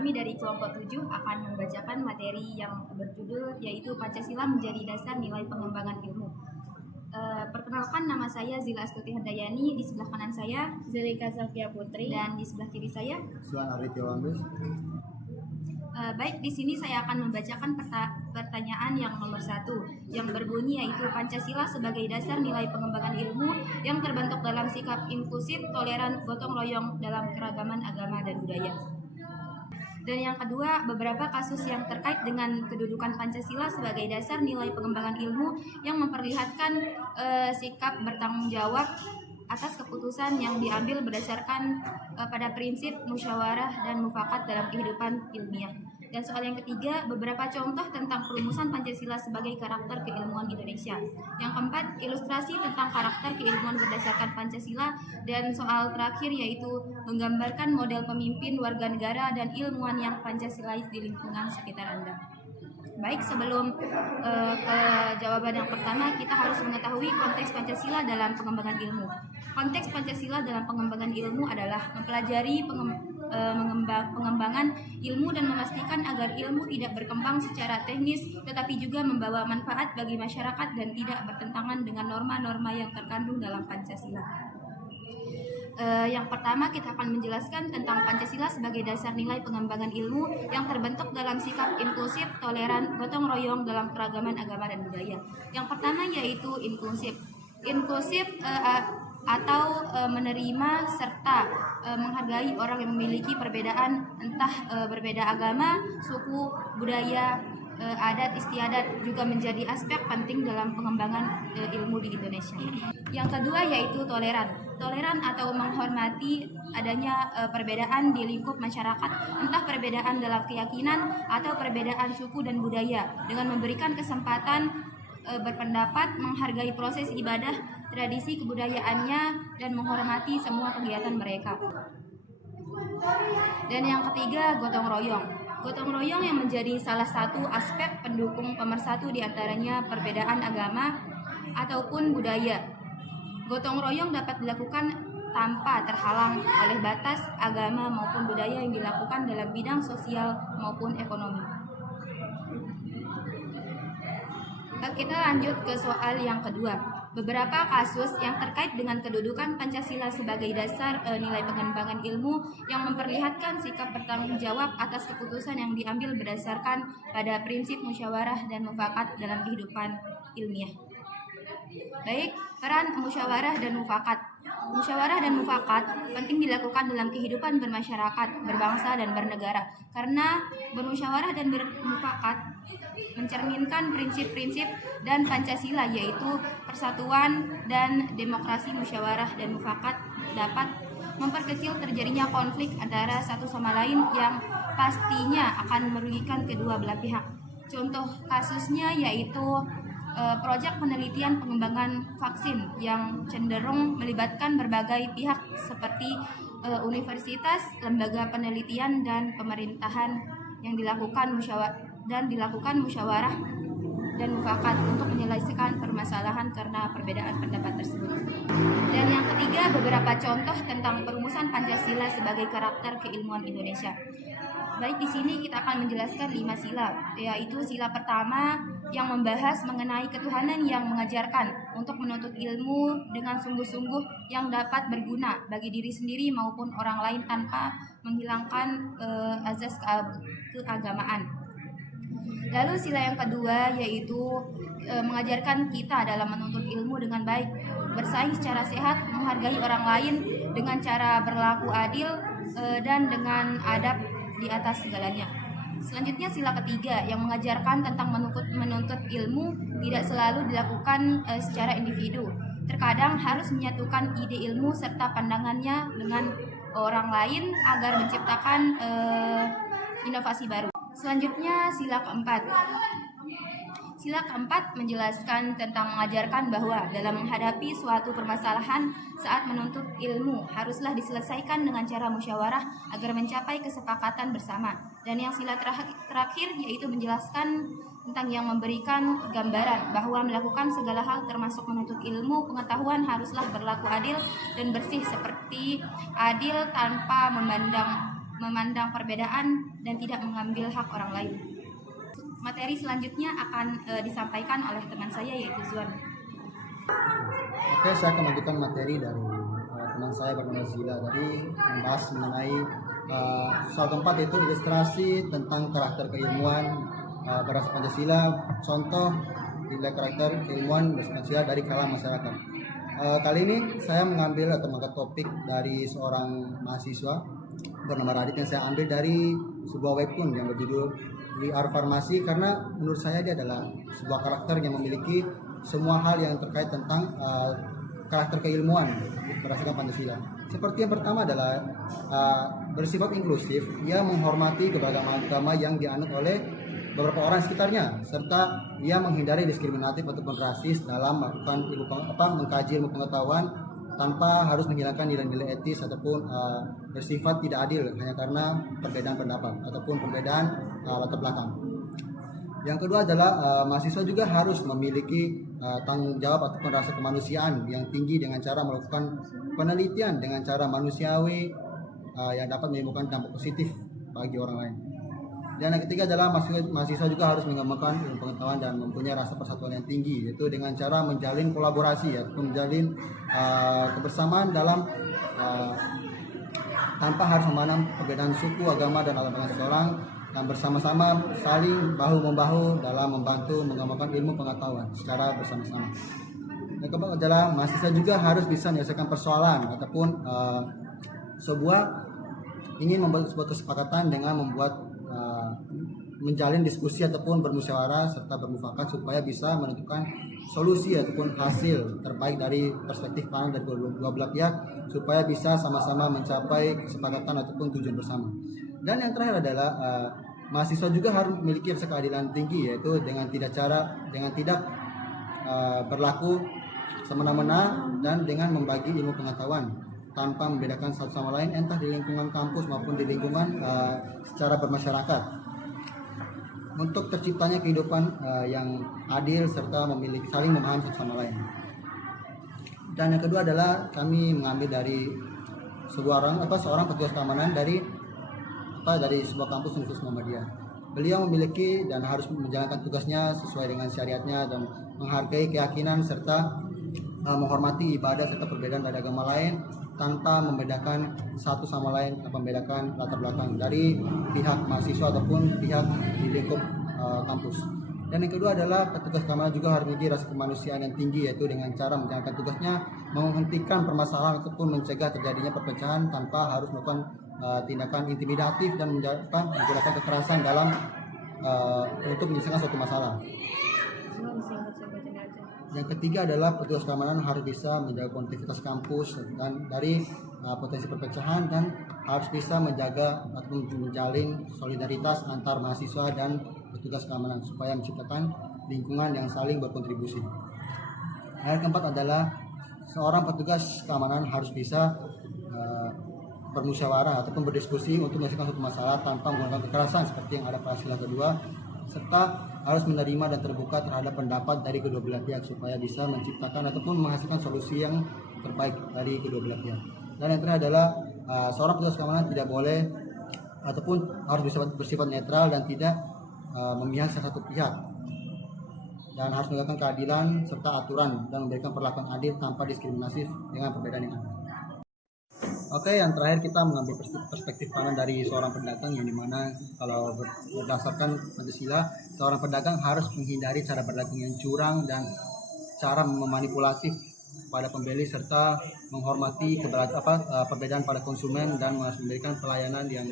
kami dari kelompok 7 akan membacakan materi yang berjudul yaitu Pancasila menjadi dasar nilai pengembangan ilmu. Perkenalkan, nama saya Zila Astuti Handayani, di sebelah kanan saya Zelika Safia Putri, dan di sebelah kiri saya Suan Aritio Wambis. Baik, di sini saya akan membacakan pertanyaan yang nomor 1 yang berbunyi yaitu Pancasila sebagai dasar nilai pengembangan ilmu yang terbentuk dalam sikap inklusif, toleran, gotong royong dalam keragaman agama dan budaya. Dan yang kedua, beberapa kasus yang terkait dengan kedudukan Pancasila sebagai dasar nilai pengembangan ilmu yang memperlihatkan sikap bertanggung jawab atas keputusan yang diambil berdasarkan pada prinsip musyawarah dan mufakat dalam kehidupan ilmiah. Dan soal yang ketiga, beberapa contoh tentang perumusan Pancasila sebagai karakter keilmuan Indonesia. Yang keempat, ilustrasi tentang karakter keilmuan berdasarkan Pancasila. Dan soal terakhir yaitu menggambarkan model pemimpin, warga negara, dan ilmuwan yang Pancasilais di lingkungan sekitar Anda. Baik, sebelum ke jawaban yang pertama, kita harus mengetahui konteks Pancasila dalam pengembangan ilmu. Konteks Pancasila dalam pengembangan ilmu adalah mempelajari pengembangan ilmu dan memastikan agar ilmu tidak berkembang secara teknis tetapi juga membawa manfaat bagi masyarakat dan tidak bertentangan dengan norma-norma yang terkandung dalam Pancasila. Yang pertama, kita akan menjelaskan tentang Pancasila sebagai dasar nilai pengembangan ilmu yang terbentuk dalam sikap inklusif, toleran, gotong royong dalam keragaman agama dan budaya. Yang pertama yaitu inklusif. Inklusif atau menerima serta menghargai orang yang memiliki perbedaan, entah berbeda agama, suku, budaya, adat istiadat juga menjadi aspek penting dalam pengembangan ilmu di Indonesia. Yang kedua yaitu toleran. Toleran atau menghormati adanya perbedaan di lingkup masyarakat, entah perbedaan dalam keyakinan atau perbedaan suku dan budaya, dengan memberikan kesempatan berpendapat, menghargai proses ibadah, tradisi kebudayaannya, dan menghormati semua kegiatan mereka. Dan yang ketiga, gotong royong. Gotong royong yang menjadi salah satu aspek pendukung pemersatu diantaranya perbedaan agama ataupun budaya. Gotong royong dapat dilakukan tanpa terhalang oleh batas agama maupun budaya yang dilakukan dalam bidang sosial maupun ekonomi. Kita lanjut ke soal yang kedua. Beberapa kasus yang terkait dengan kedudukan Pancasila sebagai dasar nilai pengembangan ilmu yang memperlihatkan sikap bertanggung jawab atas keputusan yang diambil berdasarkan pada prinsip musyawarah dan mufakat dalam kehidupan ilmiah. Baik, peran musyawarah dan mufakat. Musyawarah dan mufakat penting dilakukan dalam kehidupan bermasyarakat, berbangsa, dan bernegara. Karena bermusyawarah dan bermufakat mencerminkan prinsip-prinsip dan Pancasila, yaitu persatuan dan demokrasi. Musyawarah dan mufakat dapat memperkecil terjadinya konflik antara satu sama lain yang pastinya akan merugikan kedua belah pihak. Contoh kasusnya yaitu proyek penelitian pengembangan vaksin yang cenderung melibatkan berbagai pihak seperti universitas, lembaga penelitian, dan pemerintahan yang dilakukan musyawarah dan mufakat untuk menyelesaikan permasalahan karena perbedaan pendapat tersebut. Dan yang ketiga, beberapa contoh tentang perumusan Pancasila sebagai karakter keilmuan Indonesia. Baik, di sini kita akan menjelaskan 5 sila, yaitu sila pertama yang membahas mengenai ketuhanan yang mengajarkan untuk menuntut ilmu dengan sungguh-sungguh yang dapat berguna bagi diri sendiri maupun orang lain tanpa menghilangkan azas keagamaan. Lalu sila yang kedua yaitu mengajarkan kita dalam menuntut ilmu dengan baik, bersaing secara sehat, menghargai orang lain dengan cara berlaku adil dan dengan adab di atas segalanya. Selanjutnya sila ketiga yang mengajarkan tentang menuntut ilmu tidak selalu dilakukan secara individu. Terkadang harus menyatukan ide ilmu serta pandangannya dengan orang lain agar menciptakan inovasi baru. Selanjutnya sila keempat. Sila keempat menjelaskan tentang mengajarkan bahwa dalam menghadapi suatu permasalahan saat menuntut ilmu haruslah diselesaikan dengan cara musyawarah agar mencapai kesepakatan bersama. Dan yang sila terakhir yaitu menjelaskan tentang yang memberikan gambaran bahwa melakukan segala hal termasuk menuntut ilmu pengetahuan haruslah berlaku adil dan bersih, seperti adil tanpa memandang memandang perbedaan dan tidak mengambil hak orang lain. Materi selanjutnya akan disampaikan oleh teman saya yaitu Zuan. Oke, saya akan lanjutkan materi dari teman saya bernama Zila tadi, membahas mengenai soal keempat, yaitu ilustrasi tentang karakter keilmuan berdasar Pancasila, contoh nilai karakter keilmuan berdasar Pancasila dari kalangan masyarakat. Kali ini saya mengambil atau mengangkat topik dari seorang mahasiswa bernama Radit yang saya ambil dari sebuah webtoon yang berjudul We Are Farmasi, karena menurut saya dia adalah sebuah karakter yang memiliki semua hal yang terkait tentang karakter keilmuan berdasarkan Pancasila. Seperti yang pertama adalah bersifat inklusif, ia menghormati keberagaman agama yang dianut oleh beberapa orang sekitarnya, serta ia menghindari diskriminatif ataupun rasis dalam melakukan mengkaji ilmu pengetahuan tanpa harus menghilangkan nilai-nilai etis ataupun bersifat tidak adil hanya karena perbedaan pendapat ataupun perbedaan latar belakang. Yang kedua adalah mahasiswa juga harus memiliki tanggung jawab ataupun rasa kemanusiaan yang tinggi dengan cara melakukan penelitian dengan cara manusiawi yang dapat menimbulkan dampak positif bagi orang lain. Dan yang ketiga adalah mahasiswa juga harus mengembangkan ilmu pengetahuan dan mempunyai rasa persatuan yang tinggi, yaitu dengan cara menjalin kolaborasi ataupun menjalin kebersamaan dalam tanpa harus memandang perbedaan suku, agama, dan latar belakang seseorang, dan bersama-sama saling bahu-membahu dalam membantu mengembangkan ilmu pengetahuan secara bersama-sama. Yang keempat adalah mahasiswa juga harus bisa menyelesaikan persoalan ataupun ingin membuat sebuah kesepakatan dengan membuat menjalin diskusi ataupun bermusyawarah serta bermufakat supaya bisa menentukan solusi ataupun hasil terbaik dari perspektif pandang dari dua belah pihak supaya bisa sama-sama mencapai kesepakatan ataupun tujuan bersama. Dan yang terakhir adalah mahasiswa juga harus memiliki rasa keadilan tinggi, yaitu dengan tidak berlaku semena-mena dan dengan membagi ilmu pengetahuan tanpa membedakan satu sama lain, entah di lingkungan kampus maupun di lingkungan secara bermasyarakat, untuk terciptanya kehidupan yang adil serta saling memahami satu sama lain. Dan yang kedua adalah kami mengambil dari seorang petugas keamanan dari sebuah kampus Universitas Muhammadiyah. Beliau memiliki dan harus menjalankan tugasnya sesuai dengan syariatnya dan menghargai keyakinan serta menghormati ibadah serta perbedaan dari agama lain tanpa membedakan satu sama lain, tanpa membedakan latar belakang dari pihak mahasiswa ataupun pihak di lingkup kampus. Dan yang kedua adalah petugas keamanan juga harus memiliki rasa kemanusiaan yang tinggi, yaitu dengan cara menjalankan tugasnya menghentikan permasalahan ataupun mencegah terjadinya perpecahan tanpa harus melakukan tindakan intimidatif dan menggunakan kekerasan dalam untuk menyelesaikan suatu masalah. Yang ketiga adalah petugas keamanan harus bisa menjaga konektivitas kampus dan dari potensi perpecahan, dan harus bisa menjaga atau menjalin solidaritas antar mahasiswa dan petugas keamanan supaya menciptakan lingkungan yang saling berkontribusi. Yang keempat adalah seorang petugas keamanan harus bisa bermusyawarah ataupun berdiskusi untuk menyelesaikan suatu masalah tanpa menggunakan kekerasan seperti yang ada pada sila kedua, serta harus menerima dan terbuka terhadap pendapat dari kedua belah pihak supaya bisa menciptakan ataupun menghasilkan solusi yang terbaik dari kedua belah pihak. Dan yang terakhir adalah seorang petugas keamanan tidak boleh ataupun harus bersifat netral dan tidak memihak salah satu pihak, dan harus menegakkan keadilan serta aturan dan memberikan perlakuan adil tanpa diskriminasi dengan perbedaan yang ada. Oke, yang terakhir kita mengambil perspektif pandang dari seorang pedagang, yang dimana kalau berdasarkan Pancasila, seorang pedagang harus menghindari cara berdagang yang curang dan cara memanipulatif pada pembeli serta menghormati perbedaan pada konsumen dan memberikan pelayanan yang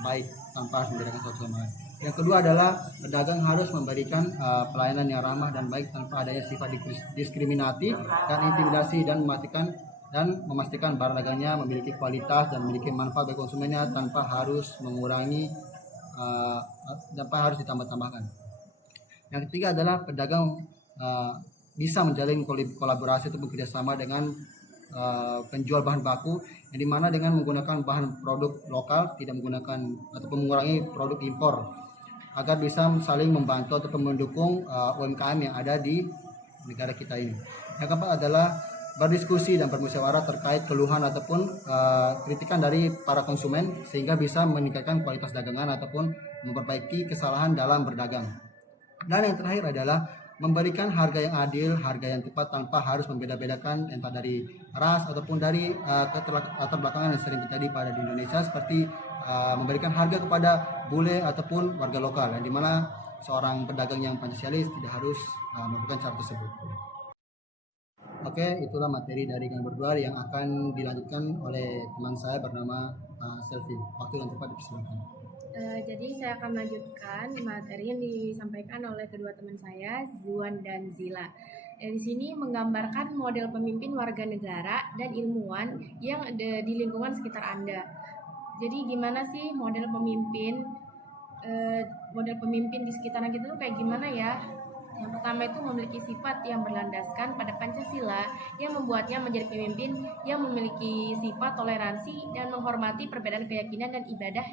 baik tanpa harus membedakan satu sama lain. Yang kedua adalah pedagang harus memberikan pelayanan yang ramah dan baik tanpa adanya sifat diskriminatif dan intimidasi, dan memastikan barang dagangnya memiliki kualitas dan memiliki manfaat bagi konsumennya tanpa harus mengurangi tanpa harus ditambah-tambahkan. Yang ketiga adalah pedagang bisa menjalin kolaborasi atau bekerjasama dengan penjual bahan baku, yang dimana dengan menggunakan bahan produk lokal, tidak menggunakan ataupun mengurangi produk impor, agar bisa saling membantu atau mendukung UMKM yang ada di negara kita ini. Yang keempat adalah berdiskusi dan bermusyawarah terkait keluhan ataupun kritikan dari para konsumen sehingga bisa meningkatkan kualitas dagangan ataupun memperbaiki kesalahan dalam berdagang. Dan yang terakhir adalah memberikan harga yang adil, harga yang tepat tanpa harus membeda-bedakan entah dari ras ataupun dari latar belakangan yang sering terjadi pada di Indonesia seperti memberikan harga kepada bule ataupun warga lokal, yang dimana seorang pedagang yang Pancasialis tidak harus melakukan cara tersebut. Oke, itulah materi dari kami berdua yang akan dilanjutkan oleh teman saya bernama Selvi. Waktu yang tepat dipersilakan. Jadi saya akan melanjutkan materi yang disampaikan oleh kedua teman saya, Zuan dan Zila. Di sini menggambarkan model pemimpin warga negara dan ilmuwan yang ada di lingkungan sekitar Anda. Jadi gimana sih model pemimpin di sekitaran kita tuh kayak gimana ya? Yang pertama itu memiliki sifat yang berlandaskan pada Pancasila yang membuatnya menjadi pemimpin yang memiliki sifat toleransi dan menghormati perbedaan keyakinan dan ibadah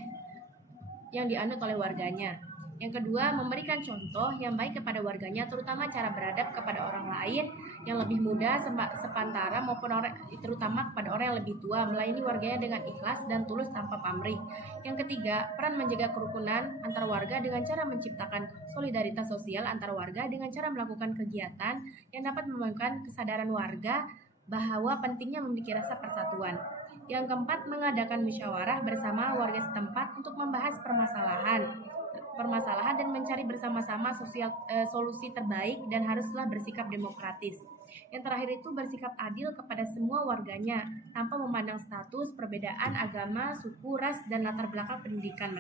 yang dianut oleh warganya. Yang kedua, memberikan contoh yang baik kepada warganya, terutama cara beradab kepada orang lain yang lebih muda, sepantara maupun terutama kepada orang yang lebih tua, melayani warganya dengan ikhlas dan tulus tanpa pamrih. Yang ketiga, peran menjaga kerukunan antar warga dengan cara menciptakan solidaritas sosial antar warga dengan cara melakukan kegiatan yang dapat membangunkan kesadaran warga bahwa pentingnya memiliki rasa persatuan. Yang keempat, mengadakan musyawarah bersama warga setempat untuk membahas permasalahan dan mencari bersama-sama solusi terbaik dan haruslah bersikap demokratis. Yang terakhir itu bersikap adil kepada semua warganya tanpa memandang status, perbedaan agama, suku, ras, dan latar belakang pendidikan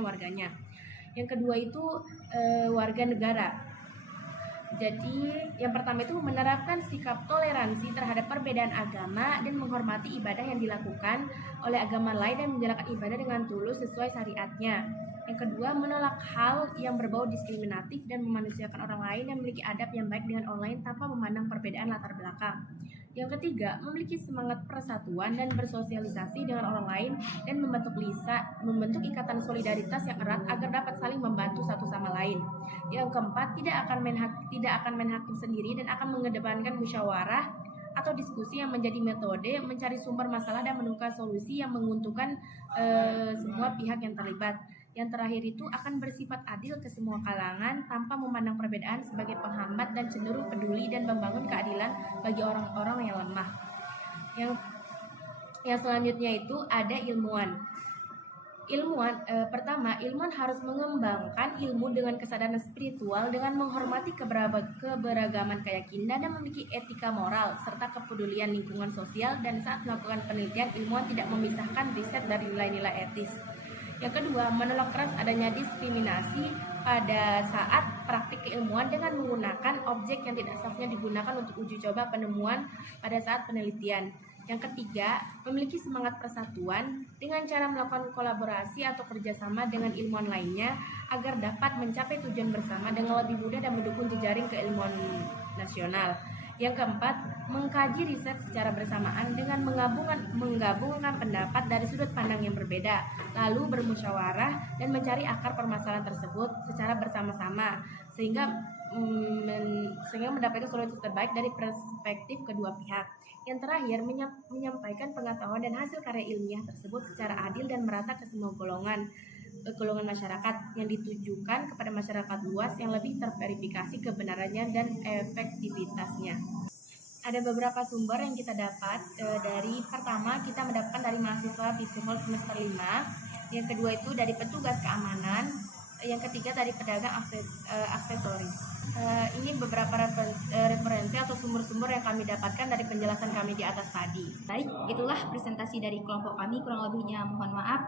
warganya. Yang kedua itu warga negara. Jadi yang pertama itu menerapkan sikap toleransi terhadap perbedaan agama dan menghormati ibadah yang dilakukan oleh agama lain dan menjalankan ibadah dengan tulus sesuai syariatnya. Yang kedua, menolak hal yang berbau diskriminatif dan memanusiakan orang lain yang memiliki adab yang baik dengan orang lain tanpa memandang perbedaan latar belakang. Yang ketiga, memiliki semangat persatuan dan bersosialisasi dengan orang lain dan membentuk ikatan solidaritas yang erat agar dapat saling membantu satu sama lain. Yang keempat, tidak akan main hakim sendiri dan akan mengedepankan musyawarah atau diskusi yang menjadi metode mencari sumber masalah dan menemukan solusi yang menguntungkan semua pihak yang terlibat. Yang terakhir itu akan bersifat adil ke semua kalangan tanpa memandang perbedaan sebagai penghambat dan cenderung peduli dan membangun keadilan bagi orang-orang yang lemah. Yang selanjutnya itu ada ilmuwan. Pertama, ilmuwan harus mengembangkan ilmu dengan kesadaran spiritual dengan menghormati keberagaman keyakinan dan memiliki etika moral serta kepedulian lingkungan sosial, dan saat melakukan penelitian ilmuwan tidak memisahkan riset dari nilai-nilai etis. Yang kedua, menolak keras adanya diskriminasi pada saat praktik keilmuan dengan menggunakan objek yang tidak seharusnya digunakan untuk uji coba penemuan pada saat penelitian. Yang ketiga, memiliki semangat persatuan dengan cara melakukan kolaborasi atau kerjasama dengan ilmuwan lainnya agar dapat mencapai tujuan bersama dengan lebih mudah dan mendukung jejaring keilmuan nasional. Yang keempat, mengkaji riset secara bersamaan dengan menggabungkan pendapat dari sudut pandang yang berbeda, lalu bermusyawarah dan mencari akar permasalahan tersebut secara bersama-sama sehingga mendapatkan solusi terbaik dari perspektif kedua pihak. Yang terakhir, menyampaikan pengetahuan dan hasil karya ilmiah tersebut secara adil dan merata ke semua golongan masyarakat yang ditujukan kepada masyarakat luas yang lebih terverifikasi kebenarannya dan efektivitasnya. Ada beberapa sumber yang kita dapat. Dari pertama, kita mendapatkan dari mahasiswa Psikolog semester 5. Yang kedua itu dari petugas keamanan. Yang ketiga dari pedagang aksesoris. Ini beberapa referensi atau sumber-sumber yang kami dapatkan dari penjelasan kami di atas tadi. Baik, itulah presentasi dari kelompok kami. Kurang lebihnya mohon maaf.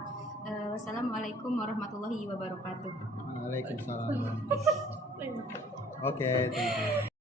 Wassalamualaikum warahmatullahi wabarakatuh. Waalaikumsalam. Oke, thank you.